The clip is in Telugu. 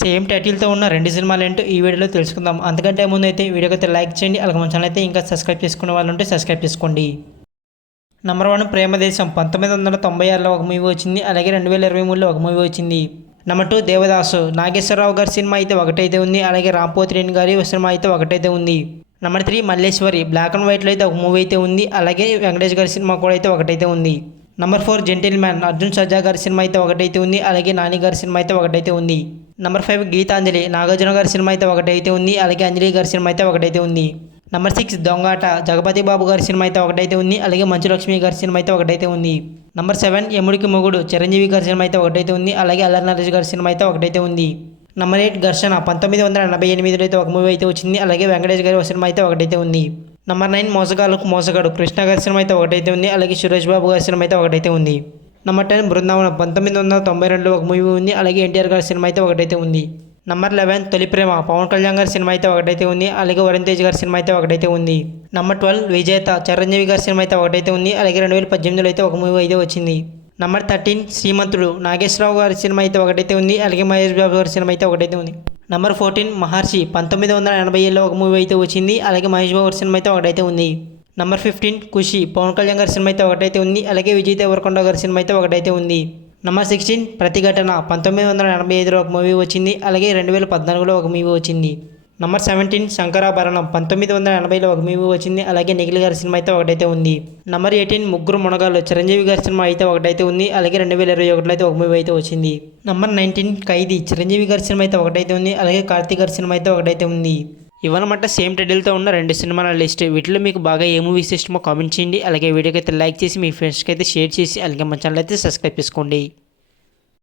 సేమ్ టైటిల్తో ఉన్న రెండు సినిమాలు ఏంటో ఈ వీడియోలో తెలుసుకుందాం. అంతకంటే ముందు అయితే వీడియోకి అయితే లైక్ చేయండి. అలాగే మన ఛానల్ అయితే ఇంకా సబ్స్క్రైబ్ చేసుకునే వాళ్ళు ఉంటే సబ్స్క్రైబ్ చేసుకోండి. నంబర్ 1 ప్రేమదేశం 1996లో ఒక మూవీ వచ్చింది. అలాగే 2023లో ఒక మూవీ వచ్చింది. నంబర్ 2 దేవదాసు నాగేశ్వరరావు గారి సినిమా అయితే ఒకటైతే ఉంది. అలాగే రాంపోతిరేణి గారి సినిమా అయితే ఒకటైతే ఉంది. నంబర్ 3 మల్లేశ్వరి బ్లాక్ అండ్ వైట్లో అయితే ఒక మూవీ అయితే ఉంది. అలాగే వెంకటేష్ గారి సినిమా కూడా అయితే ఒకటైతే ఉంది. Number 4 gentle man Arjun Sarja గారి సినిమా అయితే ఒకటైతే ఉంది. అలాగే నాని గారి సినిమా అయితే ఒకటైతే ఉంది. నంబర్ 5 గీతాంజలి నాగార్జున గారి సినిమా అయితే ఒకటైతే ఉంది. అలాగే అంజలి గారి సినిమా అయితే ఒకటైతే ఉంది. నంబర్ 6 దొంగాట జగపతి బాబు గారి సినిమా అయితే ఒకటైతే ఉంది. అలాగే మంచులక్ష్మి గారి సినిమా అయితే ఒకటైతే ఉంది. నంబర్ 7 యముడికి మొగుడు చిరంజీవి గారి సినిమా అయితే ఒకటైతే ఉంది. అలాగే అల్లరి నరేష్ గారి సినిమా అయితే ఒకటైతే ఉంది. నంబర్ 8 ఘర్షణ 1988లో అయితే ఒక మూవీ అయితే వచ్చింది. అలాగే వెంకటేష్ గారి సినిమా అయితే ఒకటైతే ఉంది. నంబర్ 9 మోసగాళ్ళకు మోసగాడు కృష్ణ గారి సినిమా అయితే ఒకటైతే ఉంది. అలాగే సురేష్ బాబు గారి సినిమా అయితే ఒకటైతే ఉంది. నంబర్ 10 బృందావనం 1992లో ఒక మూవీ ఉంది. అలాగే ఎన్టీఆర్ గారి సినిమా అయితే ఒకటైతే ఉంది. నంబర్ 11 తొలి ప్రేమ పవన్ కళ్యాణ్ గారి సినిమా అయితే ఒకటైతే ఉంది. అలాగే వరుణ్ తేజ్ గారి సినిమా అయితే ఒకటైతే ఉంది. నంబర్ 12 విజేత చిరంజీవి గారి సినిమా అయితే ఒకటైతే ఉంది. అలాగే 2018లో అయితే ఒక మూవీ అయితే వచ్చింది. నంబర్ 13 శ్రీమంతుడు నాగేశ్వరరావు గారి సినిమా అయితే ఒకటైతే ఉంది. అలాగే మహేష్ బాబు గారి సినిమా అయితే ఒకటైతే ఉంది. నంబర్ 14 మహర్షి 1987లో ఒక మూవీ అయితే వచ్చింది. అలాగే మహేష్ బాబు గారి సినిమా అయితే ఒకటైతే ఉంది. నంబర్ 15 ఖుషి పవన్ కళ్యాణ్ గారి సినిమా అయితే ఒకటైతే ఉంది. అలాగే విజయ్ దేవరకొండ గారి సినిమా అయితే ఒకటైతే ఉంది. నంబర్ 16 ప్రతిఘటన 1985లో ఒక మూవీ వచ్చింది. అలాగే 2014లో ఒక మూవీ వచ్చింది. నంబర్ 17 శంకరాభరణం 1980లో ఒక మూవీ వచ్చింది. అలాగే నిఖిల్ గారి సినిమా అయితే ఒకటైతే ఉంది. నంబర్ 18 ముగ్గురు మునగాళ్ళు చిరంజీవి గారి సినిమా అయితే ఒకటైతే ఉంది. అలాగే 2021లో అయితే ఒక మూవీ అయితే వచ్చింది. నంబర్ 19 ఖైదీ చిరంజీవి గారి సినిమా అయితే ఒకటైతే ఉంది. అలాగే కార్తీక్ గారి సినిమా అయితే ఒకటైతే ఉంది. ఇవన్నమాట సేమ్ టైటిల్తో ఉన్న రెండు సినిమాల లిస్ట్. వీటిలో మీకు బాగా ఏ మూవీస్ ఇష్టమో కామెంట్ చేయండి. అలాగే వీడియోకి అయితే లైక్ చేసి మీ ఫ్రెండ్స్కి అయితే షేర్ చేసి అలాగే మన ఛానల్ అయితే సబ్స్క్రైబ్ చేసుకోండి.